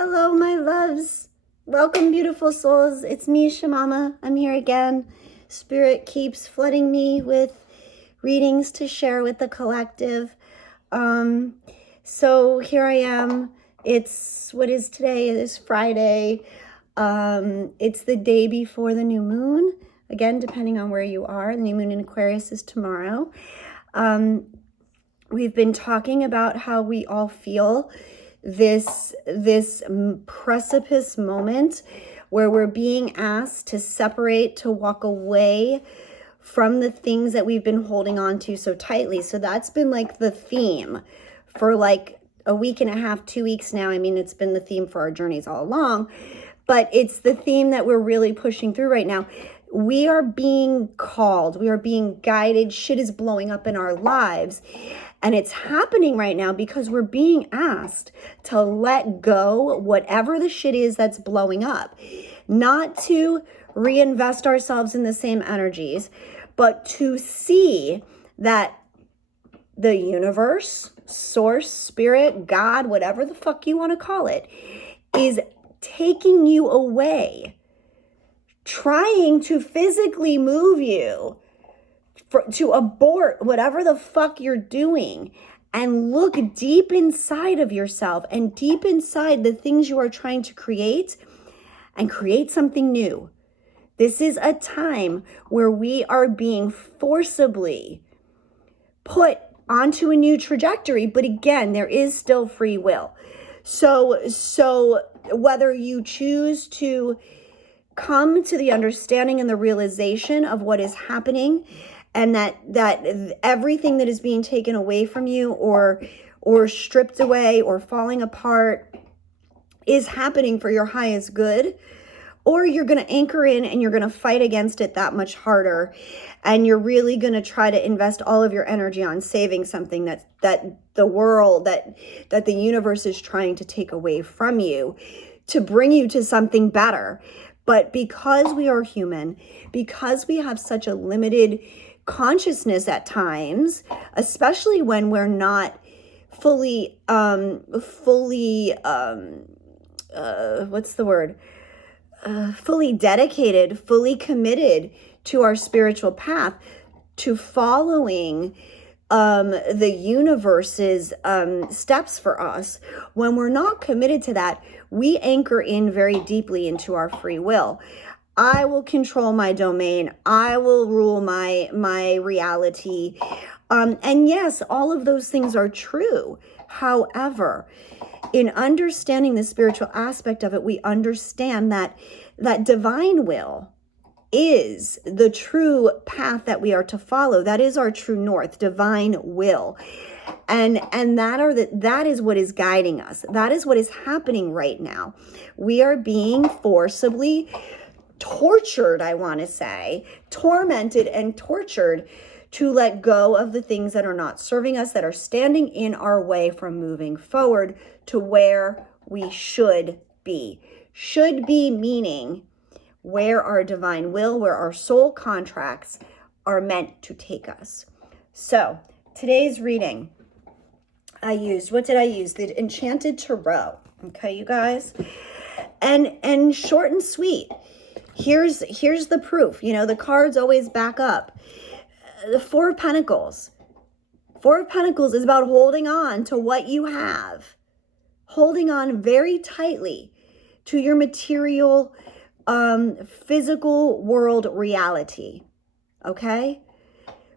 Hello, my loves. Welcome, beautiful souls. It's me, Shamama. I'm here again. Spirit keeps flooding me with readings to share with the collective. So here I am. What is today? It is Friday. It's the day before the new moon. Again, depending on where you are. The new moon in Aquarius is tomorrow. We've been talking about how we all feel this precipice moment where we're being asked to separate, to walk away from the things that we've been holding on to so tightly. So that's been like the theme for like a week and a half, 2 weeks now. I mean, it's been the theme for our journeys all along, but it's the theme that we're really pushing through right now. We are being called, we are being guided, shit is blowing up in our lives. And it's happening right now because we're being asked to let go whatever the shit is that's blowing up. Not to reinvest ourselves in the same energies, but to see that the universe, source, spirit, God, whatever the fuck you want to call it, is taking you away, trying to physically move you to abort whatever the fuck you're doing and look deep inside of yourself and deep inside the things you are trying to create and create something new. This is a time where we are being forcibly put onto a new trajectory, but again, there is still free will. So whether you choose to come to the understanding and the realization of what is happening, and that everything that is being taken away from you or stripped away or falling apart is happening for your highest good, or you're going to anchor in and you're going to fight against it that much harder, and you're really going to try to invest all of your energy on saving something that the world, that the universe is trying to take away from you to bring you to something better. But because we are human, because we have such a limited consciousness at times, especially when we're not fully fully dedicated, fully committed to our spiritual path, to following the universe's steps for us. When we're not committed to that, we anchor in very deeply into our free will. I will control my domain. I will rule my reality. And yes, all of those things are true. However, in understanding the spiritual aspect of it, we understand that divine will is the true path that we are to follow. That is our true north, divine will. And that is what is guiding us. That is what is happening right now. We are being forcibly tortured, I want to say, tormented and tortured to let go of the things that are not serving us, that are standing in our way from moving forward to where we should be. Should be meaning where our divine will, where our soul contracts are meant to take us. So today's reading, what did I use? The Enchanted Tarot. Okay, you guys? And short and sweet. Here's the proof. You know, the cards always back up. The Four of Pentacles. Four of Pentacles is about holding on to what you have. Holding on very tightly to your material, physical world reality. Okay?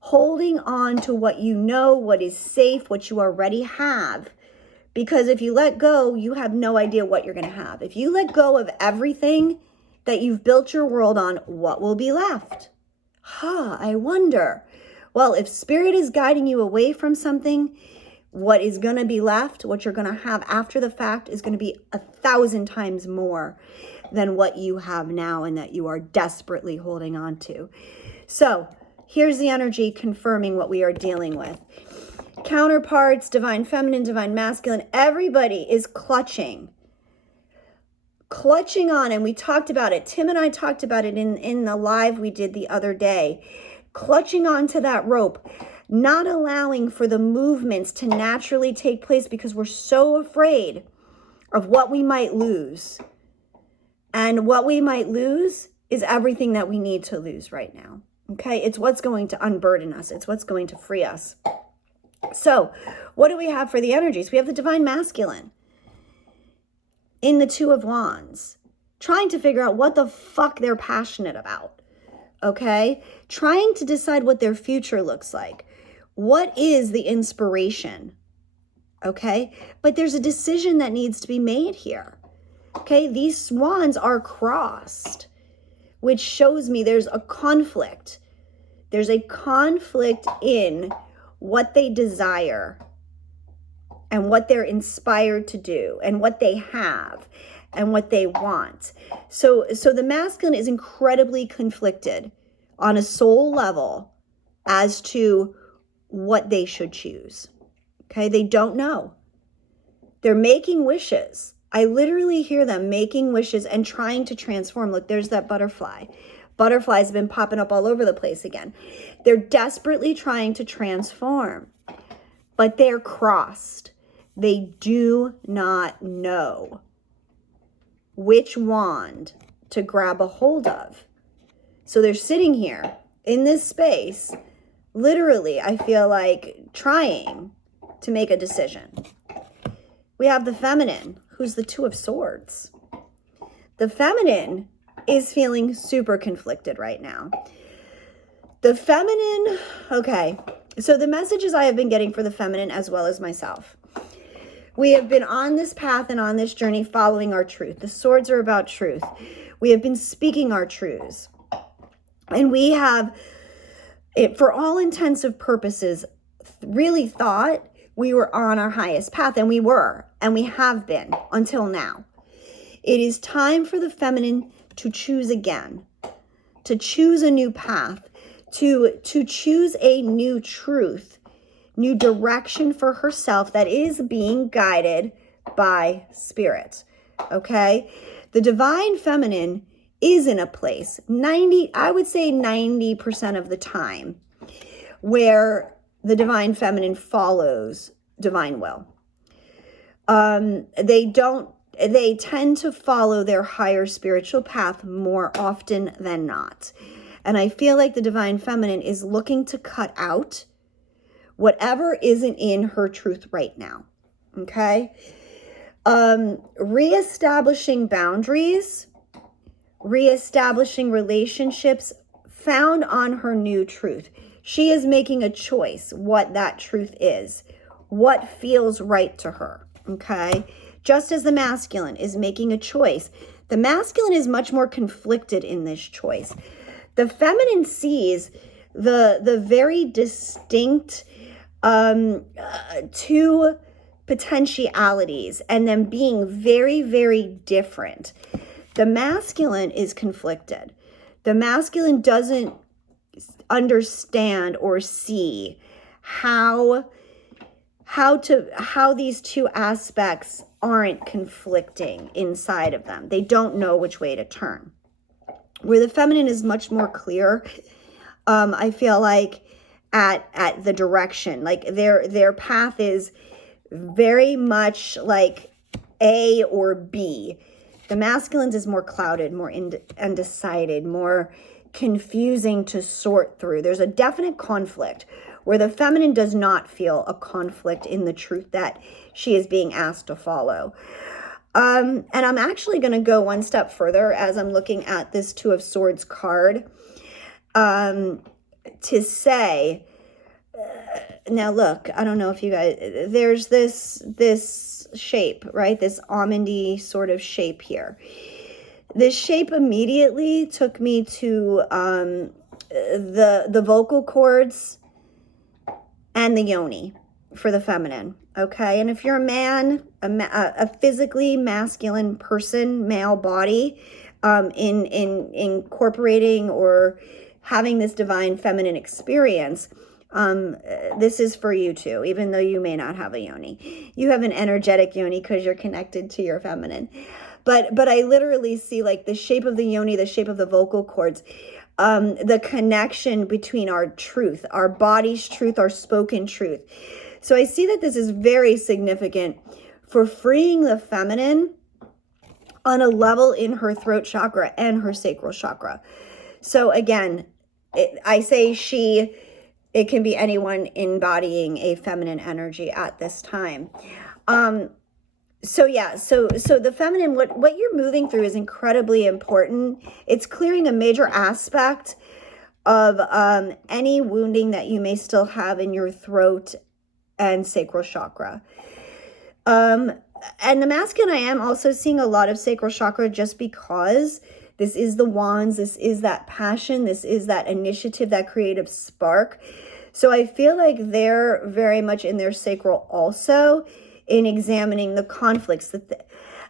Holding on to what you know, what is safe, what you already have. Because if you let go, you have no idea what you're going to have. If you let go of everything that you've built your world on, what will be left? I wonder. Well, if spirit is guiding you away from something, what is going to be left, what you're going to have after the fact is going to be 1,000 times more than what you have now and that you are desperately holding on to. So here's the energy confirming what we are dealing with. Counterparts, divine feminine, divine masculine, everybody is clutching on, and we talked about it. Tim and I talked about it in the live we did the other day. Clutching onto that rope, not allowing for the movements to naturally take place because we're so afraid of what we might lose. And what we might lose is everything that we need to lose right now. Okay, it's what's going to unburden us. It's what's going to free us. So what do we have for the energies? We have the divine masculine in the Two of Wands, trying to figure out what the fuck they're passionate about. Okay, trying to decide what their future looks like. What is the inspiration? Okay, but there's a decision that needs to be made here. Okay, these swans are crossed, which shows me there's a conflict. There's a conflict in what they desire and what they're inspired to do and what they have and what they want. So the masculine is incredibly conflicted on a soul level as to what they should choose. Okay, they don't know. They're making wishes. I literally hear them making wishes and trying to transform. Look, there's that butterfly. Butterflies have been popping up all over the place again. They're desperately trying to transform, but they're crossed. They do not know which wand to grab a hold of. So they're sitting here in this space, literally, I feel like trying to make a decision. We have the feminine, who's the Two of Swords. The feminine is feeling super conflicted right now. The feminine, okay, so the messages I have been getting for the feminine as well as myself. We have been on this path and on this journey following our truth. The swords are about truth. We have been speaking our truths. And we have, for all intensive purposes, really thought we were on our highest path, and we were, and we have been until now. It is time for the feminine to choose again, to choose a new path, to choose a new truth, new direction for herself that is being guided by spirit. Okay? The divine feminine is in a place, I would say 90% of the time, where the divine feminine follows divine will. They tend to follow their higher spiritual path more often than not. And I feel like the divine feminine is looking to cut out whatever isn't in her truth right now. Okay? Reestablishing boundaries, reestablishing relationships found on her new truth. She is making a choice what that truth is, what feels right to her, okay? Just as the masculine is making a choice. The masculine is much more conflicted in this choice. The feminine sees the very distinct two potentialities and them being very, very different. The masculine is conflicted. The masculine doesn't understand or see how these two aspects aren't conflicting inside of them. They don't know which way to turn. Where the feminine is much more clear, I feel like at the direction, like their path is very much like A or B. The masculine's is more clouded, more undecided, more confusing to sort through. There's a definite conflict where the feminine does not feel a conflict in the truth that she is being asked to follow. And I'm actually going to go one step further as I'm looking at this Two of Swords card to say, now look, I don't know if you guys, there's this shape, right? This almondy sort of shape here. This shape immediately took me to the vocal cords and the yoni for the feminine, okay? And if you're a man, a physically masculine person, male body, in incorporating or having this divine feminine experience, this is for you too, even though you may not have a yoni. You have an energetic yoni because you're connected to your feminine. But I literally see like the shape of the yoni, the shape of the vocal cords, the connection between our truth, our body's truth, our spoken truth. So I see that this is very significant for freeing the feminine on a level in her throat chakra and her sacral chakra. So again, I say she, it can be anyone embodying a feminine energy at this time. So the feminine, what you're moving through is incredibly important. It's clearing a major aspect of any wounding that you may still have in your throat and sacral chakra. And the masculine, I am also seeing a lot of sacral chakra, just because this is the wands, this is that passion, this is that initiative, that creative spark. So I feel like they're very much in their sacral also, in examining the conflicts.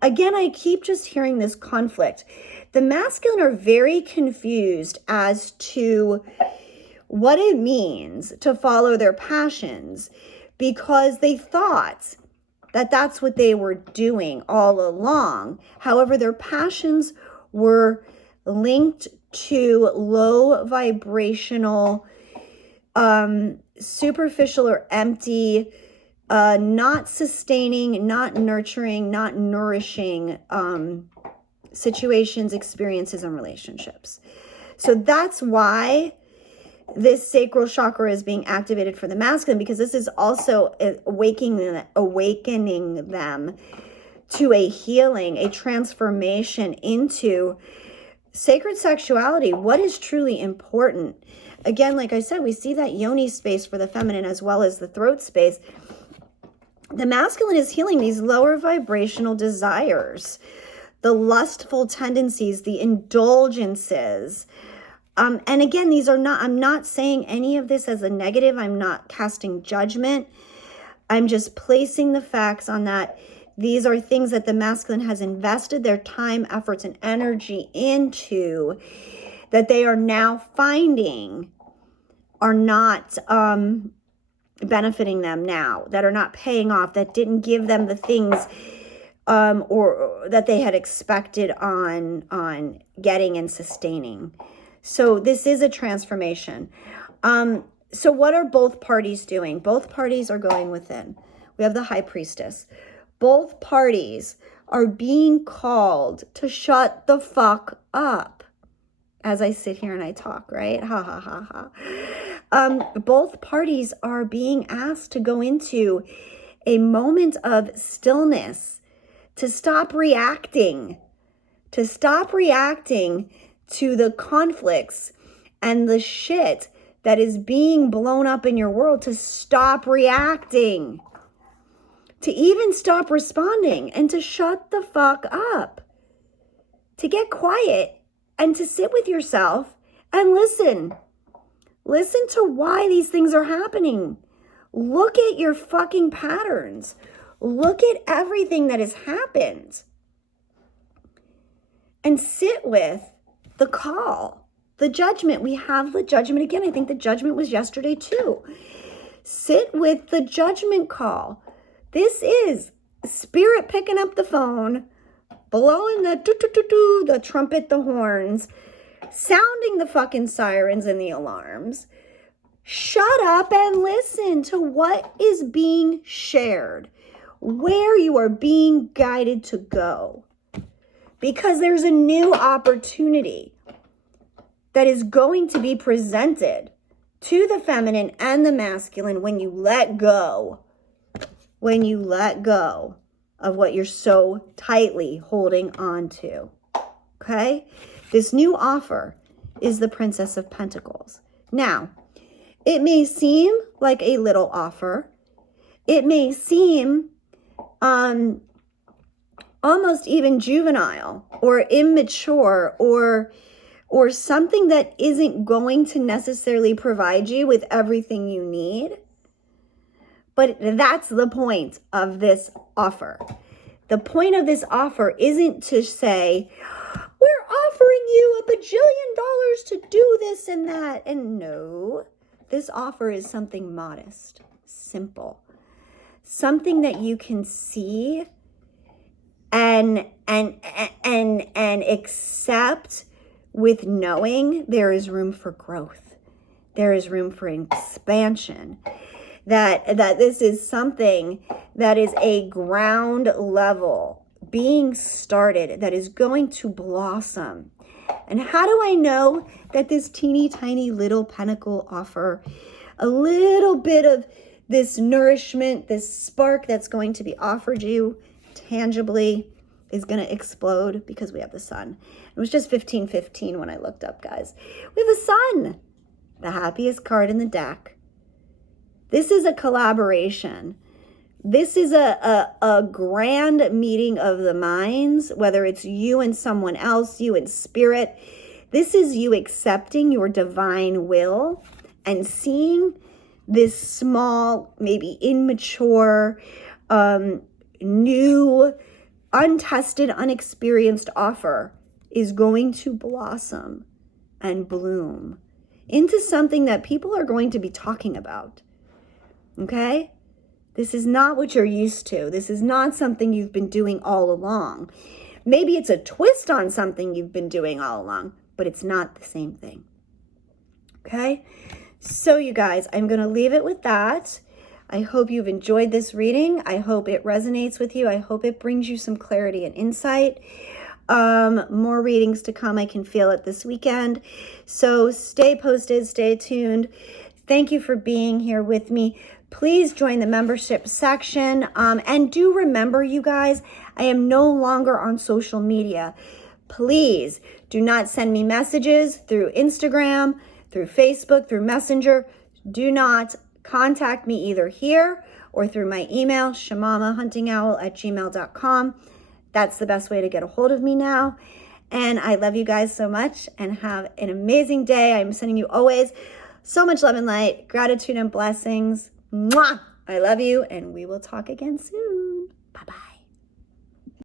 Again, I keep just hearing this conflict. The masculine are very confused as to what it means to follow their passions, because they thought that that's what they were doing all along. However, their passions were linked to low vibrational, superficial or empty, not sustaining, not nurturing, not nourishing situations, experiences, and relationships. So that's why this sacral chakra is being activated for the masculine, because this is also awakening them to a healing, a transformation into sacred sexuality, what is truly important. Again, like I said, we see that yoni space for the feminine as well as the throat space. The masculine is healing these lower vibrational desires, the lustful tendencies, the indulgences. And again, these are not, I'm not saying any of this as a negative. I'm not casting judgment. I'm just placing the facts on that. These are things that the masculine has invested their time, efforts, and energy into, that they are now finding are not benefiting them now, that are not paying off, that didn't give them the things or that they had expected on getting and sustaining. So this is a transformation. So what are both parties doing? Both parties are going within. We have the high priestess. Both parties are being called to shut the fuck up. As I sit here and I talk, right? Ha ha ha ha. Both parties are being asked to go into a moment of stillness, to stop reacting to the conflicts and the shit that is being blown up in your world, to stop reacting, to even stop responding, and to shut the fuck up, to get quiet and to sit with yourself and listen. Listen to why these things are happening. Look at your fucking patterns. Look at everything that has happened. And sit with the call, the judgment. We have the judgment again. I think the judgment was yesterday too. Sit with the judgment call. This is spirit picking up the phone, blowing the trumpet, the horns, sounding the fucking sirens and the alarms. Shut up and listen to what is being shared, where you are being guided to go. Because there's a new opportunity that is going to be presented to the feminine and the masculine when you let go. When you let go of what you're so tightly holding on to. Okay? This new offer is the Princess of Pentacles. Now, it may seem like a little offer. It may seem almost even juvenile or immature or something that isn't going to necessarily provide you with everything you need. But that's the point of this offer. The point of this offer isn't to say, we're offering you $1 bajillion to do this and that. And no, this offer is something modest, simple, something that you can see and accept with knowing there is room for growth. There is room for expansion. that this is something that is a ground level being started that is going to blossom. And how do I know that this teeny tiny little pentacle offer a little bit of this nourishment, this spark that's going to be offered you tangibly is going to explode? Because we have the sun. It was just 15:15 when I looked up, guys. We have the sun, the happiest card in the deck. This is a collaboration. This is a grand meeting of the minds, whether it's you and someone else, you and spirit. This is you accepting your divine will and seeing this small, maybe immature, new, untested, unexperienced offer is going to blossom and bloom into something that people are going to be talking about. Okay? This is not what you're used to. This is not something you've been doing all along. Maybe it's a twist on something you've been doing all along, but it's not the same thing. Okay? So you guys, I'm going to leave it with that. I hope you've enjoyed this reading. I hope it resonates with you. I hope it brings you some clarity and insight. More readings to come. I can feel it this weekend. So stay posted, stay tuned. Thank you for being here with me. Please join the membership section. And do remember, you guys, I am no longer on social media. Please do not send me messages through Instagram, through Facebook, through Messenger. Do not contact me either here or through my email, shamamahuntingowl@gmail.com. That's the best way to get a hold of me now. And I love you guys so much and have an amazing day. I'm sending you always so much love and light, gratitude and blessings. Mwah! I love you, and we will talk again soon. Bye-bye.